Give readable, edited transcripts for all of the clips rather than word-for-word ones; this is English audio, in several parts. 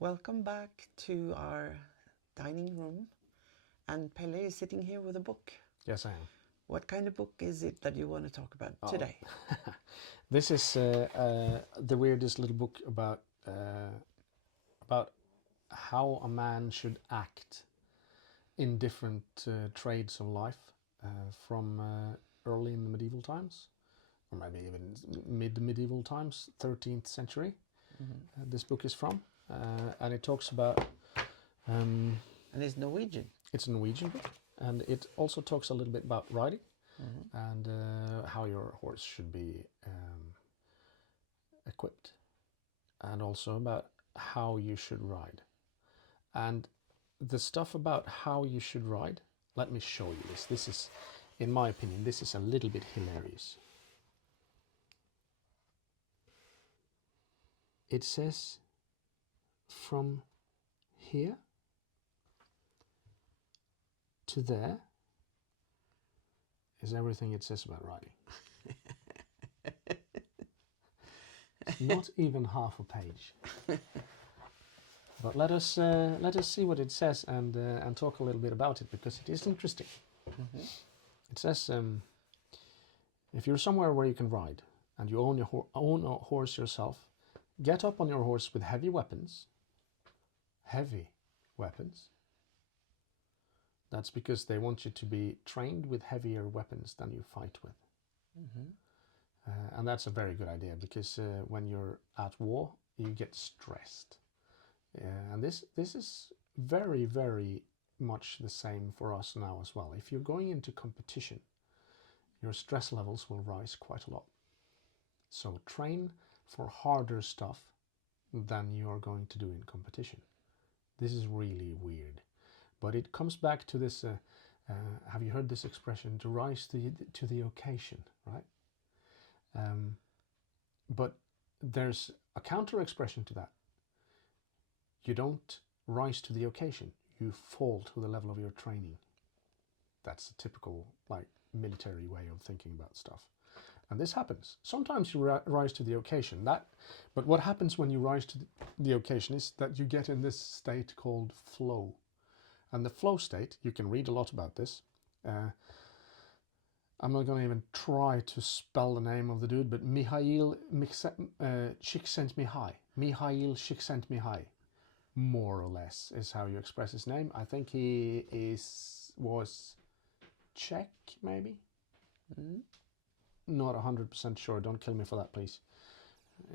Welcome back to our dining room. And Pelle is sitting here with a book. Yes, I am. What kind of book is it that you want to talk about today? This is the weirdest little book about how a man should act in different trades of life from early in the medieval times, or maybe even mid-medieval times, 13th century. This book is from, and it talks about... and it's Norwegian. It's a Norwegian book, and it also talks a little bit about riding and how your horse should be equipped, and also about how you should ride. And the stuff about how you should ride, let me show you this. This is, in my opinion, this is a little bit hilarious. It says from here to there is everything it says about riding. It's not even half a page. But let us see what it says and talk a little bit about it, because it is interesting. It says if you're somewhere where you can ride and you own a horse yourself, get up on your horse with heavy weapons. Heavy weapons. That's because they want you to be trained with heavier weapons than you fight with. And that's a very good idea, because when you're at war, you get stressed. And this is very, very much the same for us now as well. If you're going into competition, your stress levels will rise quite a lot. So train for harder stuff than you are going to do in competition. This is really weird. But it comes back to this, have you heard this expression, to rise to the occasion, right? But there's a counter expression to that. You don't rise to the occasion, you fall to the level of your training. That's a typical military way of thinking about stuff. And this happens. Sometimes you rise to the occasion. But what happens when you rise to the occasion is that you get in this state called flow. And the flow state, you can read a lot about this. I'm not going to even try to spell the name of the dude, but Mihail Csikszentmihalyi. Mihail Csikszentmihalyi, more or less, is how you express his name. I think he was Czech, maybe? Not 100% sure. Don't kill me for that, please.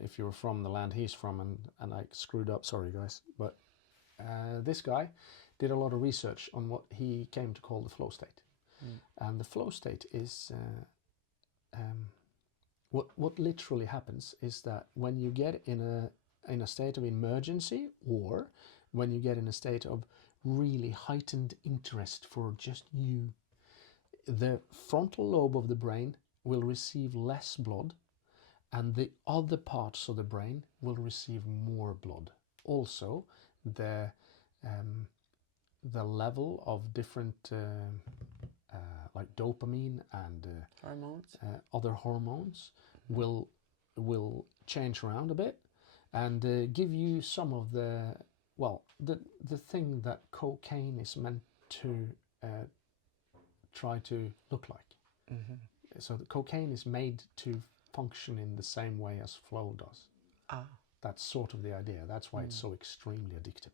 If you're from the land he's from and I screwed up, sorry guys. But this guy did a lot of research on what he came to call the flow state. And the flow state is what literally happens is that when you get in a state of emergency, or when you get in a state of really heightened interest for just you, the frontal lobe of the brain will receive less blood, and the other parts of the brain will receive more blood. Also, the level of different like dopamine and Hormones. other hormones will change around a bit and give you some of the thing that cocaine is meant to try to look like. So the cocaine is made to function in the same way as flow does. That's sort of the idea. That's why it's so extremely addictive.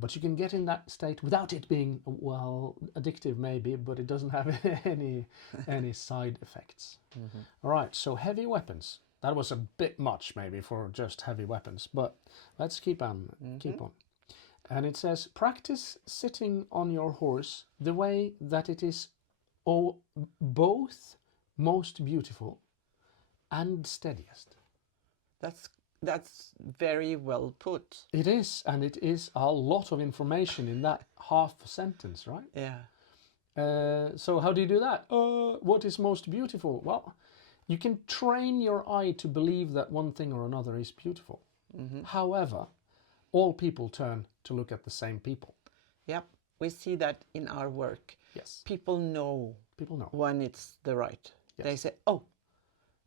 But you can get in that state without it being, well, addictive maybe, but it doesn't have any side effects. All right, so heavy weapons. That was a bit much maybe for just heavy weapons, but let's keep on. And it says, practice sitting on your horse the way that it is both most beautiful and steadiest. That's very well put. It is, and it is a lot of information in that half sentence, right? Yeah. So how do you do that? What is most beautiful? Well, you can train your eye to believe that one thing or another is beautiful. However, all people turn to look at the same people. Yep. We see that in our work. Yes. People know when it's the right. Yes. They say, oh,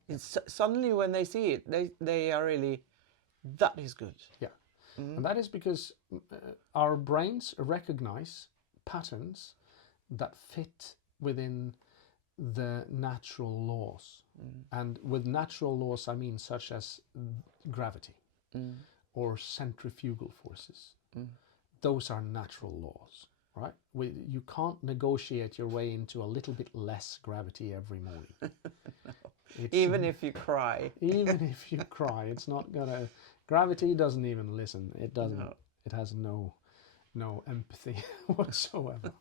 it's suddenly when they see it, they are really, that is good. Yeah. And that is because our brains recognize patterns that fit within the natural laws. And with natural laws, I mean such as gravity or centrifugal forces. Those are natural laws, right? You can't negotiate your way into a little bit less gravity every morning. Even if you cry. Even if you cry, it's not gonna. Gravity doesn't even listen. It doesn't. No. It has no empathy whatsoever.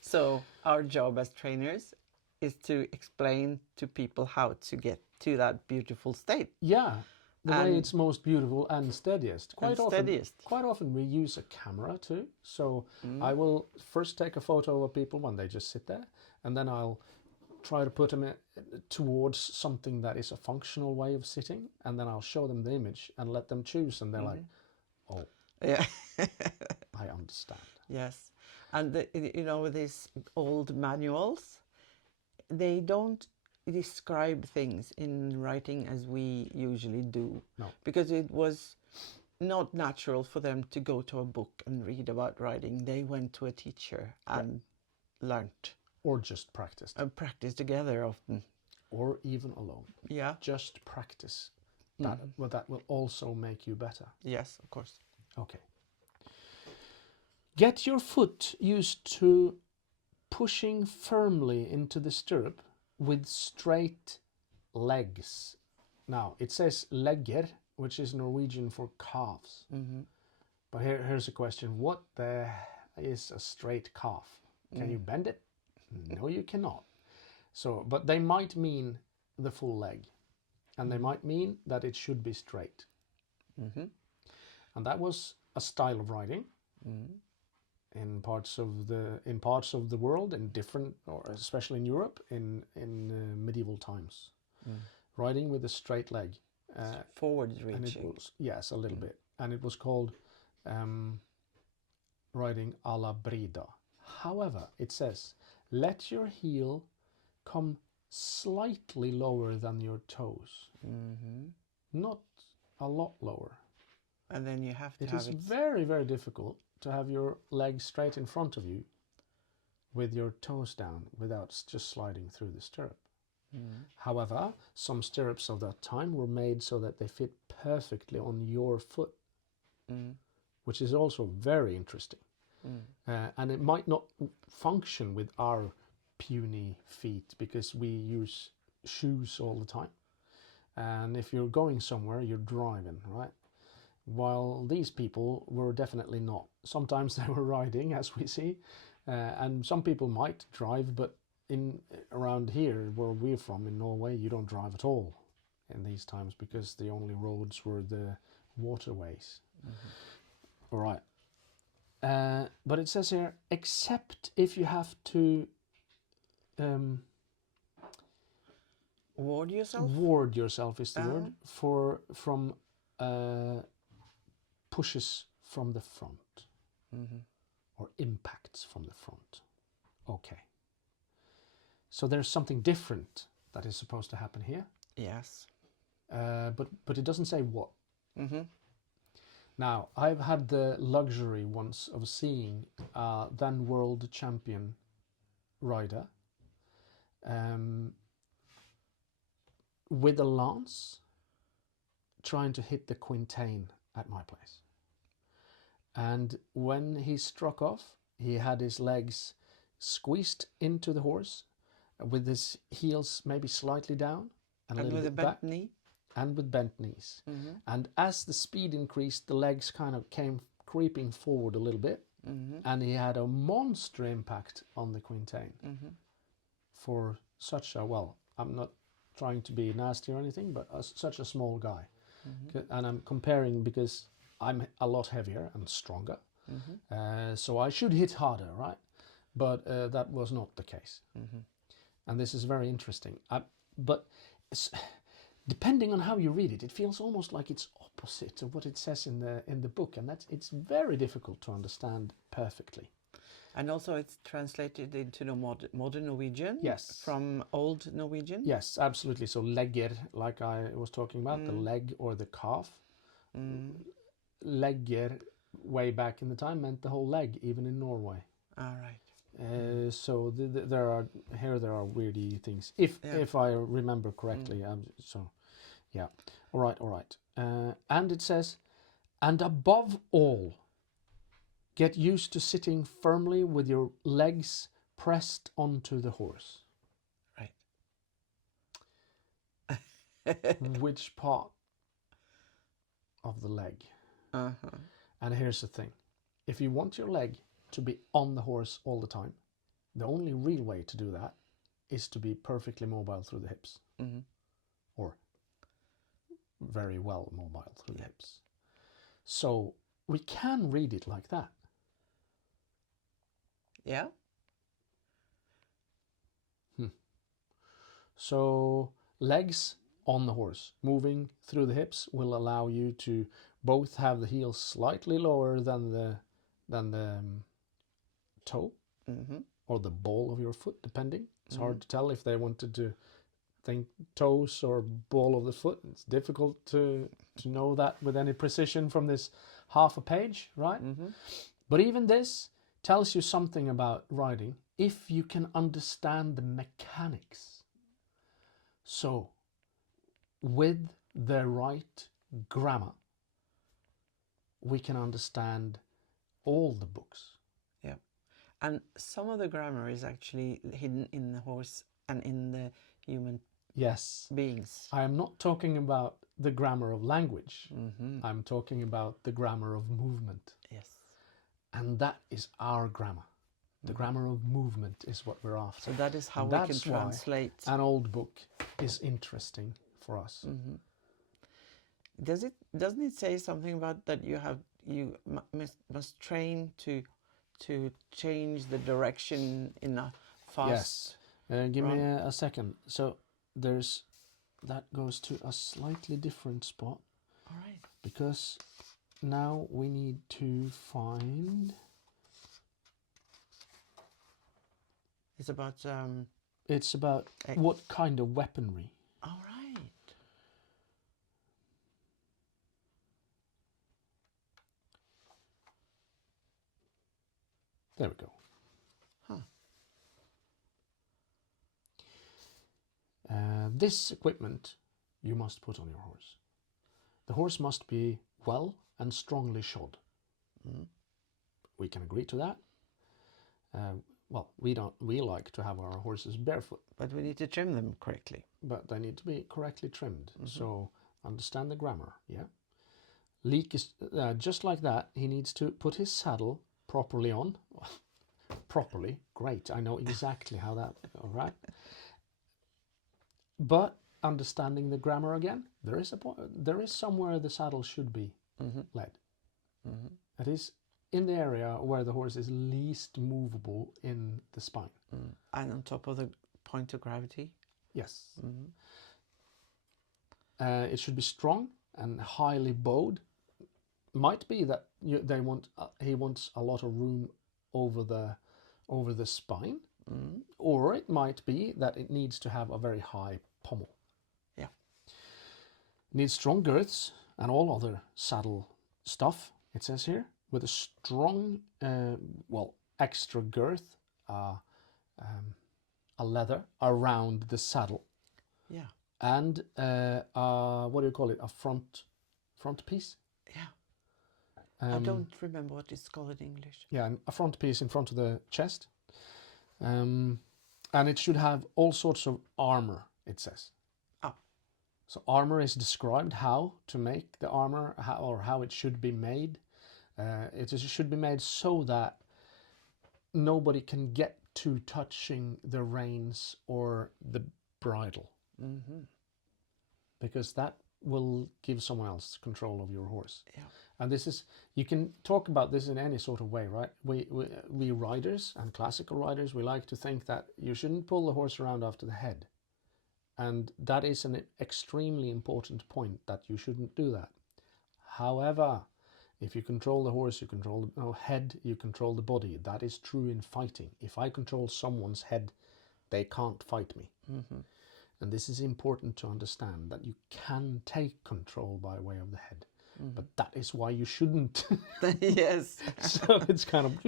So our job as trainers is to explain to people how to get to that beautiful state. Yeah, the way And- it's most beautiful and steadiest. Quite often we use a camera too. So I will first take a photo of people when they just sit there, and then I'll try to put them towards something that is a functional way of sitting, and then I'll show them the image and let them choose, and they're like, oh, Yeah. I understand. Yes. And these old manuals, they don't describe things in writing as we usually do. No. Because it was not natural for them to go to a book and read about writing. They went to a teacher and learnt. Or just practiced. And practiced together often. Or even alone. Yeah. Just practice. That will also make you better. Yes, of course. Okay. Get your foot used to pushing firmly into the stirrup with straight legs. Now, it says legger, which is Norwegian for calves. But here's a question. What is a straight calf? Can you bend it? No, you cannot. So, but they might mean the full leg. And they might mean that it should be straight. And that was a style of riding in parts of the world, in different, or especially in Europe, in medieval times. Riding with a straight leg. Forward And reaching. it was, yes, a little bit. And it was called riding a la brida. However, it says, let your heel come slightly lower than your toes. Not a lot lower. And then you have to It have is it. very, very difficult to have your legs straight in front of you with your toes down without just sliding through the stirrup. However, some stirrups of that time were made so that they fit perfectly on your foot, which is also very interesting. And it might not function with our puny feet because we use shoes all the time. And if you're going somewhere, you're driving, right? While these people were definitely not. Sometimes they were riding, as we see, and some people might drive, but around here, where we're from in Norway, you don't drive at all in these times because the only roads were the waterways. All right. But it says here, except if you have to Ward yourself? ward yourself is the word, from pushes from the front or impacts from the front. Okay. So there's something different that is supposed to happen here. Yes. But it doesn't say what. Now, I've had the luxury once of seeing a then world champion rider with a lance trying to hit the quintain at my place. And when he struck off, he had his legs squeezed into the horse with his heels maybe slightly down and a little with a bit bent back, knee? and with bent knees. And as the speed increased, the legs kind of came creeping forward a little bit, and he had a monster impact on the quintain for such a, well, I'm not trying to be nasty or anything, but such a small guy. And I'm comparing because I'm a lot heavier and stronger, so I should hit harder, right? But that was not the case. And this is very interesting. But depending on how you read it, it feels almost like it's opposite of what it says in the book, and it's very difficult to understand perfectly. And also it's translated into the modern Norwegian? Yes. From Old Norwegian? Yes, absolutely. So legger, like I was talking about, the leg or the calf. legger way back in the time meant the whole leg, even in Norway. All right. So there are weirdy things, if I remember correctly. So yeah, all right. And it says, and above all, get used to sitting firmly with your legs pressed onto the horse. Right. Which part of the leg? Uh-huh. And here's the thing: if you want your leg to be on the horse all the time, the only real way to do that is to be perfectly mobile through the hips. Mm-hmm. Or very well mobile through the hips. So we can read it like that. Yeah. So legs on the horse, moving through the hips, will allow you to both have the heels slightly lower than the toe, Mm-hmm. or the ball of your foot, depending. It's hard to tell if they wanted to think toes or ball of the foot. It's difficult to know that with any precision from this half a page, right? Mm-hmm. But even this tells you something about riding if you can understand the mechanics. So, with the right grammar, we can understand all the books. Yeah. And some of the grammar is actually hidden in the horse and in the human beings. I am not talking about the grammar of language. Mm-hmm. I'm talking about the grammar of movement. Yes. And that is our grammar. The grammar of movement is what we're after. So that is how we can translate. An old book is interesting for us. Mm-hmm. Doesn't it say something about that you must train to change the direction in a fast? Yes. Give me a second. So that goes to a slightly different spot. All right. Because now we need to find. It's about. It's about what kind of weaponry. All right. There we go. This equipment you must put on your horse. The horse must be well and strongly shod. We can agree to that. Well, we like to have our horses barefoot. But we need to trim them correctly. But they need to be correctly trimmed. So understand the grammar, yeah? Leek is just like that. He needs to put his saddle properly on. Properly, great. I know exactly how that. All right. But understanding the grammar again, there is somewhere the saddle should be led. It is in the area where the horse is least movable in the spine. And on top of the point of gravity? Yes. It should be strong and highly bowed. Might be that he wants a lot of room over the spine, or it might be that it needs to have a very high pommel. Yeah. It needs strong girths and all other saddle stuff, it says here, with a strong, extra girth, a leather around the saddle. Yeah. And what do you call it? A front piece? Yeah. I don't remember what it's called in English. Yeah, a front piece in front of the chest. And it should have all sorts of armor, it says. Ah. So armor is described how to make the armor, how it should be made. It should be made so that nobody can get to touching the reins or the bridle. Because that will give someone else control of your horse. Yeah. And you can talk about this in any sort of way, right? We riders and classical riders, we like to think that you shouldn't pull the horse around after the head. And that is an extremely important point, that you shouldn't do that. However, if you control the horse, you control the head, you control the body. That is true in fighting. If I control someone's head, they can't fight me. And this is important to understand, that you can take control by way of the head. but that is why you shouldn't. Yes. So it's kind of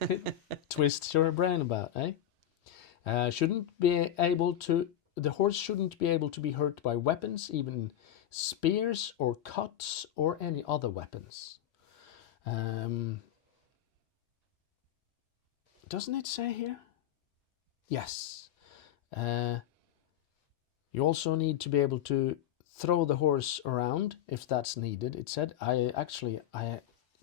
it twists your brain about, eh? Shouldn't be able to. The horse shouldn't be able to be hurt by weapons, even spears or cuts or any other weapons. Doesn't it say here? Yes. You also need to be able to throw the horse around if that's needed. It said, I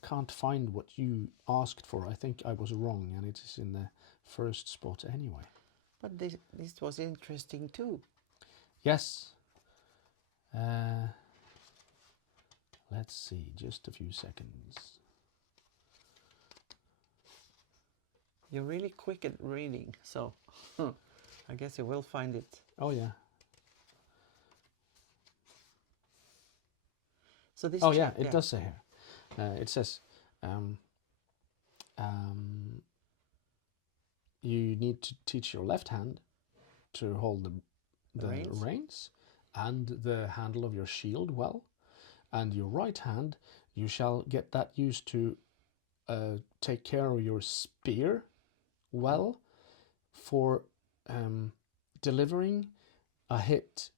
can't find what you asked for. I think I was wrong, and it is in the first spot anyway. But this was interesting too. Yes. Let's see, just a few seconds. You're really quick at reading, so I guess you will find it. Oh yeah. So this. Oh yeah, it does say here. It says you need to teach your left hand to hold the reins and the handle of your shield well, and your right hand you shall get that used to take care of your spear well for delivering a hit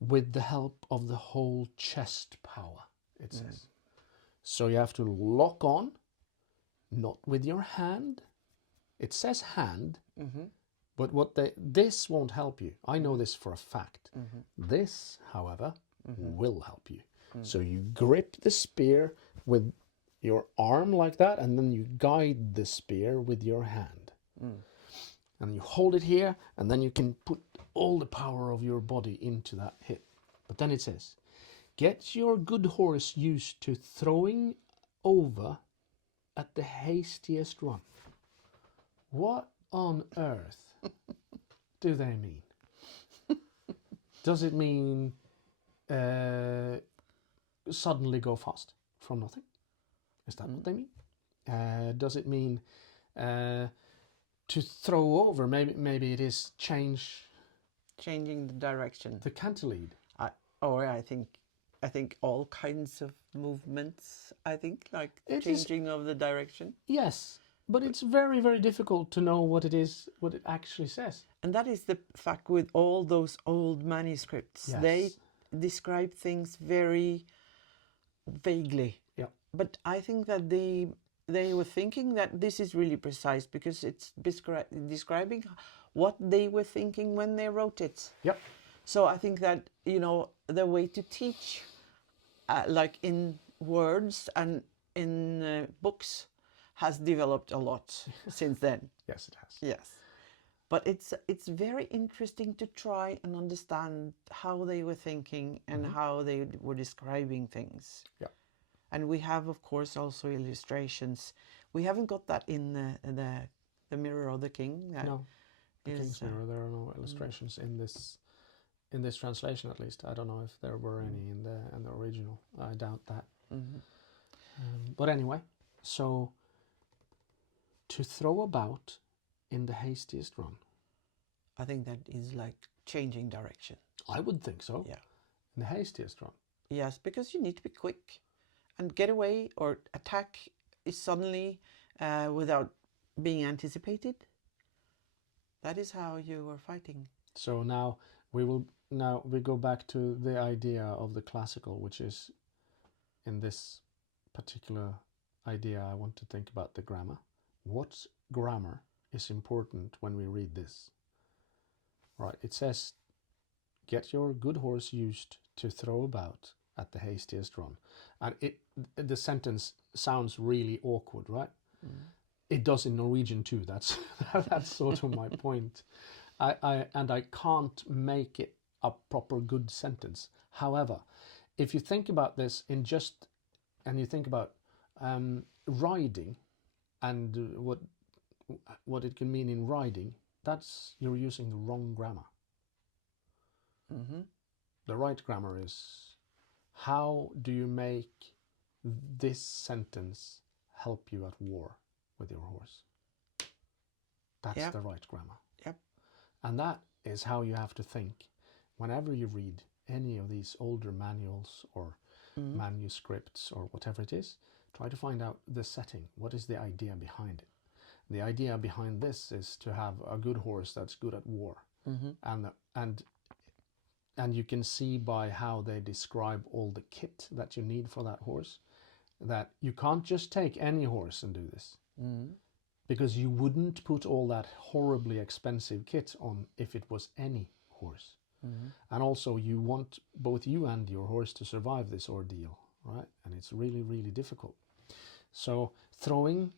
with the help of the whole chest power, it says. So you have to lock on, not with your hand. It says hand, but this won't help you. I know this for a fact. This, however, will help you. So you grip the spear with your arm like that, and then you guide the spear with your hand. And you hold it here, and then you can put all the power of your body into that hit. But then it says, get your good horse used to throwing over at the hastiest run. What on earth do they mean? Does it mean suddenly go fast from nothing? Is that what they mean? Does it mean to throw over? Maybe it is changing the direction. The cantilever. I think all kinds of movements. I think like changing of the direction. Yes, but it's very, very difficult to know what it is, what it actually says. And that is the fact with all those old manuscripts. Yes. They describe things very vaguely. Yeah. But I think that they were thinking that this is really precise because it's describing what they were thinking when they wrote it. Yep. So I think that, the way to teach, like in words and in books, has developed a lot since then. Yes, it has. Yes. But it's very interesting to try and understand how they were thinking and how they were describing things. Yeah. And we have, of course, also illustrations. We haven't got that in the Mirror of the King. No, the King's Mirror. There are no illustrations in this translation, at least. I don't know if there were any in the original. I doubt that. But anyway, so to throw about in the hastiest run. I think that is like changing direction. I would think so. Yeah. In the hastiest run. Yes, because you need to be quick and get away or attack is suddenly without being anticipated. That is how you are fighting. So now we go back to the idea of the classical, which is in this particular idea I want to think about the grammar. What grammar is important when we read this? Right, it says, get your good horse used to throw about at the hastiest run. And the sentence sounds really awkward, right? It does in Norwegian too. That's sort of my point. I can't make it a proper good sentence. However, if you think about this and you think about riding and what it can mean in riding, you're using the wrong grammar. The right grammar is, how do you make this sentence help you at war with your horse? That's the right grammar. Yep. And that is how you have to think whenever you read any of these older manuals or manuscripts or whatever it is. Try to find out the setting. What is the idea behind it? The idea behind this is to have a good horse that's good at war. And you can see by how they describe all the kit that you need for that horse, that you can't just take any horse and do this. Because you wouldn't put all that horribly expensive kit on if it was any horse. And also you want both you and your horse to survive this ordeal, right? And it's really, really difficult. So throwing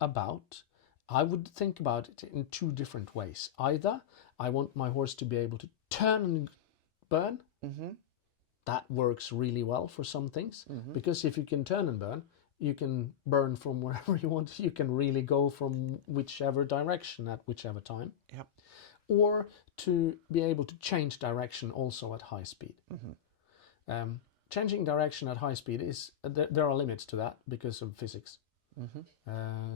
about, I would think about it in two different ways. Either I want my horse to be able to turn and burn. That works really well for some things, because if you can turn and burn, you can burn from wherever you want. You can really go from whichever direction at whichever time. Yep. Or to be able to change direction also at high speed. Changing direction at high speed is, there are limits to that because of physics.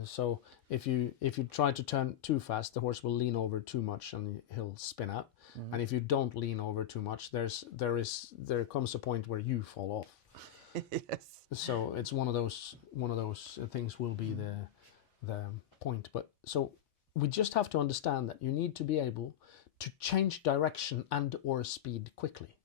So if you try to turn too fast, the horse will lean over too much and he'll spin out. And if you don't lean over too much, there comes a point where you fall off. Yes. So it's one of those things will be the point. But so we just have to understand that you need to be able to change direction and or speed quickly.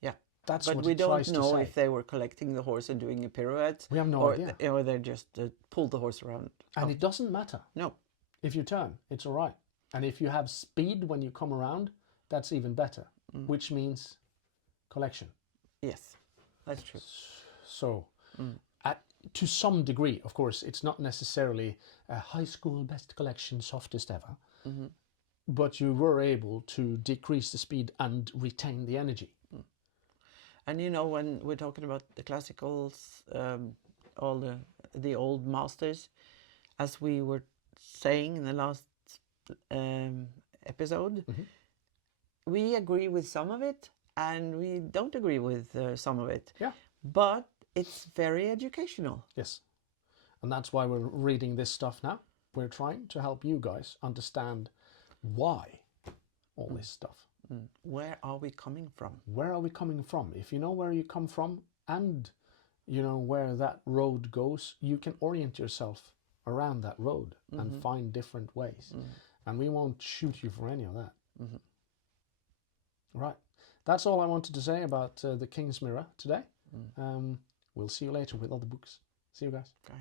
Yeah. That's but what we it don't tries to know say. if they were collecting the horse and doing a pirouette. We have no idea. Or they just pulled the horse around. And it doesn't matter. No. If you turn, it's all right. And if you have speed when you come around, that's even better, which means collection. Yes, that's true. So, to some degree, of course, it's not necessarily a high school best collection, softest ever, but you were able to decrease the speed and retain the energy. And you know, when we're talking about the classicals, all the old masters, as we were saying in the last episode, we agree with some of it and we don't agree with some of it. Yeah. But it's very educational. Yes. And that's why we're reading this stuff now. We're trying to help you guys understand why all this stuff. Where are we coming from? Where are we coming from? If you know where you come from and you know where that road goes, you can orient yourself around that road and find different ways. And we won't shoot you for any of that. Right. That's all I wanted to say about the King's Mirror today. We'll see you later with other books. See you guys. Bye.